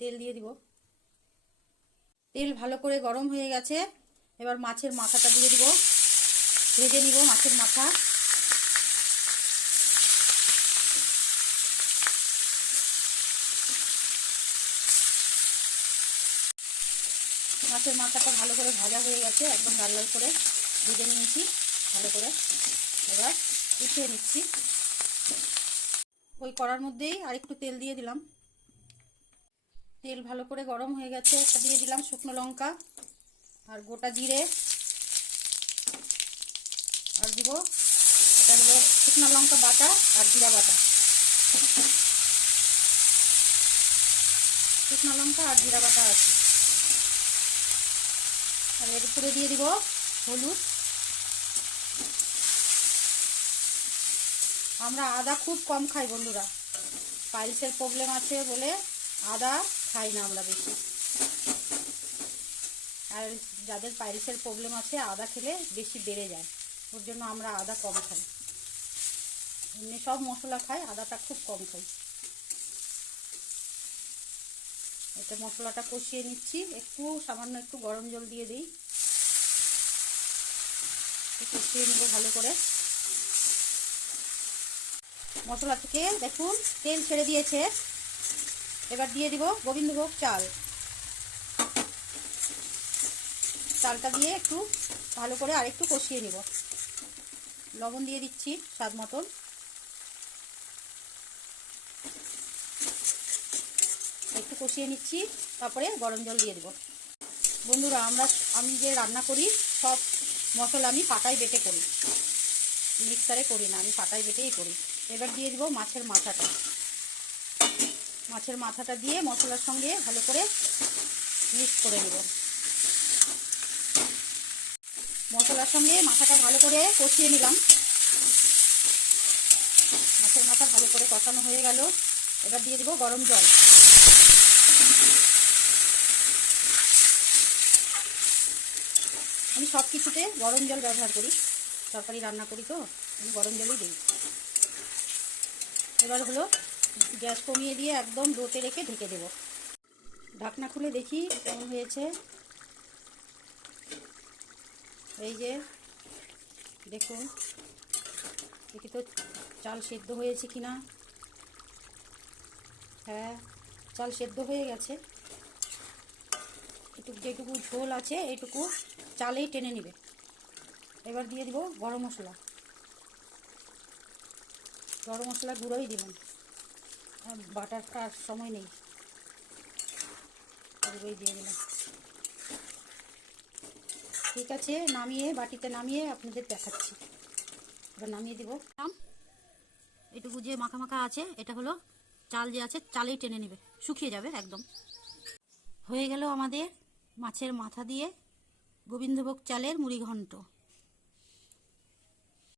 তেল দিয়ে দিব। তেল ভালো করে গরম হয়ে গেছে, এবার মাছের মাথাটা দিয়ে দিব। ভেজে নিব মাছের মাথা। মাছের মাথাটা ভালো করে ভাজা হয়ে গেছে, একদম লাল লাল করে ভেজে নিয়েছি ভালো করে। এবার উঠিয়ে নিচ্ছি। ওই কড়ার মধ্যেই আরেকটু তেল দিয়ে দিলাম। তেল ভালো করে গরম হয়ে গেছে, একটা দিয়ে দিলাম শুকনো লঙ্কা আর গোটা জিরে, আর দিব এটা হলো শুকনো লঙ্কা বাটা আর জিরা বাটা। শুকনো লঙ্কা আর জিরা বাটা আছে। আর এর উপরে দিয়ে দিব হলুদ। আমরা আদা খুব কম খাই বন্ধুরা, পাইলসের প্রবলেম আছে বলে আদা খাই না আমরা বেশি। আর যাদের পাইলসের প্রবলেম আছে আদা খেলে বেশি বেড়ে যায়, ওর জন্য আমরা আদা কম খাই। এমনি সব মশলা খাই, আদাটা খুব কম খাই। এটা মশলাটা কষিয়ে নিচ্ছি, একটু সামান্য একটু গরম জল দিয়ে দিই, কষিয়ে নেব ভালো করে। মশলা থেকে দেখুন তেল ছেড়ে দিয়েছে। এবার দিয়ে দিব গোবিন্দভোগ চাল। চালটা দিয়ে একটু ভালো করে আরেকটু কষিয়ে নিব। লবণ দিয়ে দিচ্ছি স্বাদ মতন। একটু কষিয়ে নিচ্ছি, তারপরে গরম জল দিয়ে দেব। বন্ধুরা আমি যে রান্না করি সব মশলা আমি পাটায় বেটে করি, মিক্সারে করি না, আমি পাটায় বেটেই করি। এবার দিয়ে দিব মাছের মাথাটা। মাছের মাথাটা দিয়ে মশলার সঙ্গে ভালো করে মিক্স করে নেব। মশলার সঙ্গে মাথাটা ভালো করে কষিয়ে নিলাম। মাছের মাথা ভালো করে কষানো হয়ে গেল। এবার দিয়ে দেব গরম জল। আমি সব কিছুতে গরম জল ব্যবহার করি, তরকারি রান্না করি তো আমি গরম জলই দিই। এবার হলো গ্যাস কমিয়ে দিয়ে একদম লোতে রেখে ঢেকে দেব। ঢাকনা খুলে দেখি কেমন হয়েছে। এই যে দেখুন, দেখি তো চাল সেদ্ধ হয়েছে কিনা। হ্যাঁ, চাল সেদ্ধ হয়ে গেছে। যেটুকু ঝোল আছে এইটুকু চালেই টেনে নেবে। এবার দিয়ে দিব গরম মশলা। গরম মশলা গুঁড়োই দিলাম, বাটার সময় নেই, গুঁড়োই দিয়ে দিলাম। ঠিক আছে, বাটিতে নামিয়ে আপনাদের দেখাচ্ছি। এবার নামিয়ে দিব। এটুকু যে মাখা মাখা আছে এটা হলো চাল, যে আছে চালেই টেনে নেবে, শুকিয়ে যাবে একদম। হয়ে গেল আমাদের মাছের মাথা দিয়ে গোবিন্দভোগ চালের মুড়ি ঘন্ট।